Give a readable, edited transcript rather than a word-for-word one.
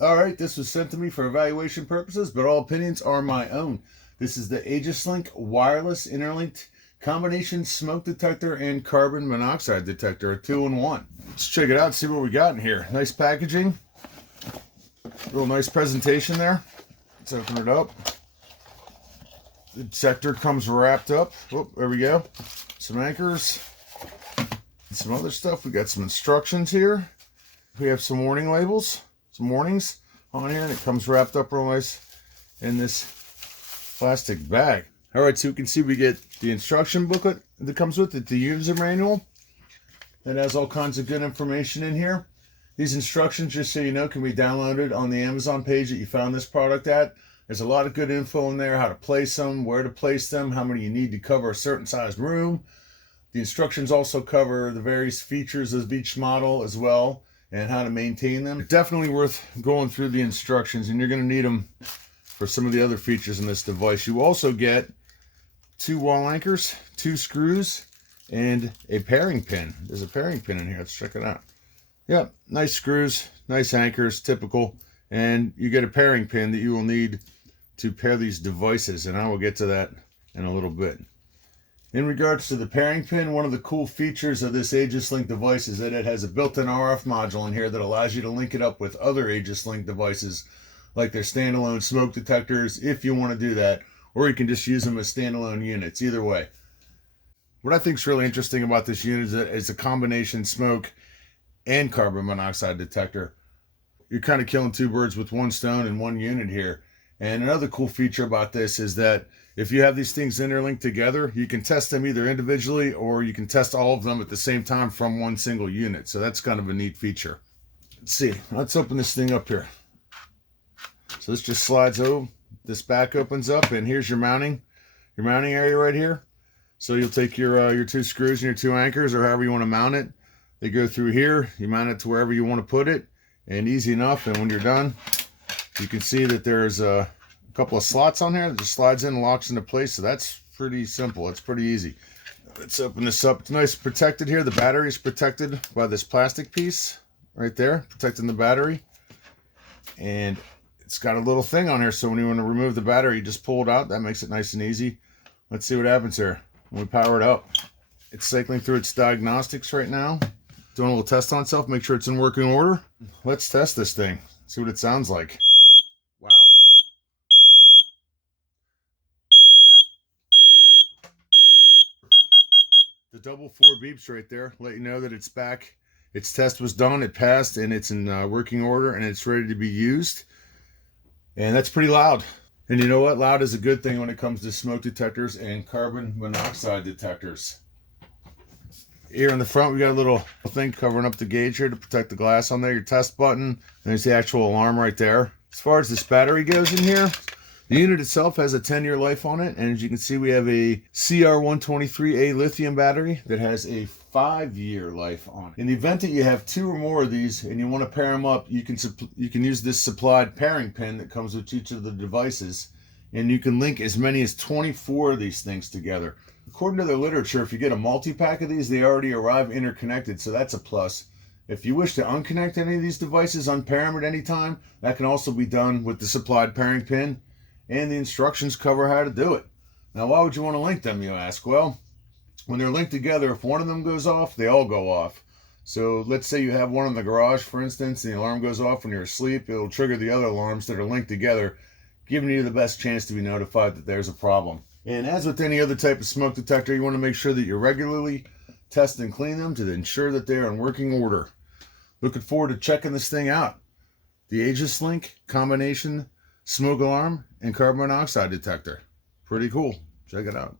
All right, this was sent to me for evaluation purposes, but all opinions are my own. This is the AEGISLINK wireless interlinked combination smoke detector and carbon monoxide detector, a 2-in-1. Let's check it out, see what we got in here. Nice packaging, real nice presentation there. Let's open it up. The detector comes wrapped up. Oh, there we go. Some anchors, some other stuff. We got some instructions here. We have some warning labels, some warnings on here, and it comes wrapped up real nice in this plastic bag. All right, so you can see we get the instruction booklet that comes with it, the user manual that has all kinds of good information in here. These instructions, just so you know, can be downloaded on the Amazon page that you found this product at. There's a lot of good info in there, how to place them, where to place them, how many you need to cover a certain sized room. The instructions also cover the various features of each model as well, and how to maintain them. Definitely worth going through the instructions, and you're going to need them for some of the other features in this device. You also get 2 wall anchors, 2 screws, and a pairing pin. There's a pairing pin in here. Let's check it out. Yeah, nice screws, nice anchors, typical. And you get a pairing pin that you will need to pair these devices, and I will get to that in a little bit. In regards to the pairing pin, one of the cool features of this AEGISLINK device is that it has a built-in RF module in here that allows you to link it up with other AEGISLINK devices, like their standalone smoke detectors, if you want to do that, or you can just use them as standalone units, either way. What I think is really interesting about this unit is that it's a combination smoke and carbon monoxide detector. You're kind of killing 2 birds with 1 stone in 1 unit here. And another cool feature about this is that if you have these things interlinked together, you can test them either individually or you can test all of them at the same time from 1 single unit. So that's kind of a neat feature. Let's see. Let's open this thing up here. So this just slides over. This back opens up, and here's your mounting area right here. So you'll take your 2 screws and your 2 anchors, or however you want to mount it. They go through here. You mount it to wherever you want to put it, and easy enough. And when you're done, you can see that there's a couple of slots on here that just slides in and locks into place. So that's pretty simple. It's pretty easy. Let's open this up. It's nice protected here. The battery is protected by this plastic piece right there, protecting the battery. And it's got a little thing on here, so when you want to remove the battery, you just pull it out. That makes it nice and easy. Let's see what happens here when we power it up. It's cycling through its diagnostics right now. Doing a little test on itself, make sure it's in working order. Let's test this thing, see what it sounds like. Wow. The double 4 beeps right there let you know that it's back. Its test was done, it passed, and it's in working order, and it's ready to be used. And that's pretty loud. And you know what? Loud is a good thing when it comes to smoke detectors and carbon monoxide detectors. Here in the front, we got a little thing covering up the gauge here to protect the glass on there. Your test button, and there's the actual alarm right there. As far as this battery goes in here, the unit itself has a 10-year life on it, and as you can see, we have a CR123A lithium battery that has a 5-year life on it. In the event that you have 2 or more of these and you want to pair them up, you can use this supplied pairing pin that comes with each of the devices, and you can link as many as 24 of these things together. According to the literature, if you get a multi-pack of these, they already arrive interconnected, so that's a plus. If you wish to unconnect any of these devices, unpair them at any time, that can also be done with the supplied pairing pin, and the instructions cover how to do it. Now, why would you want to link them, you ask? Well, when they're linked together, if one of them goes off, they all go off. So let's say you have one in the garage, for instance, and the alarm goes off when you're asleep, it'll trigger the other alarms that are linked together, giving you the best chance to be notified that there's a problem. And as with any other type of smoke detector, you want to make sure that you regularly test and clean them to ensure that they're in working order. Looking forward to checking this thing out. The AEGISLINK combination smoke alarm and carbon monoxide detector. Pretty cool. Check it out.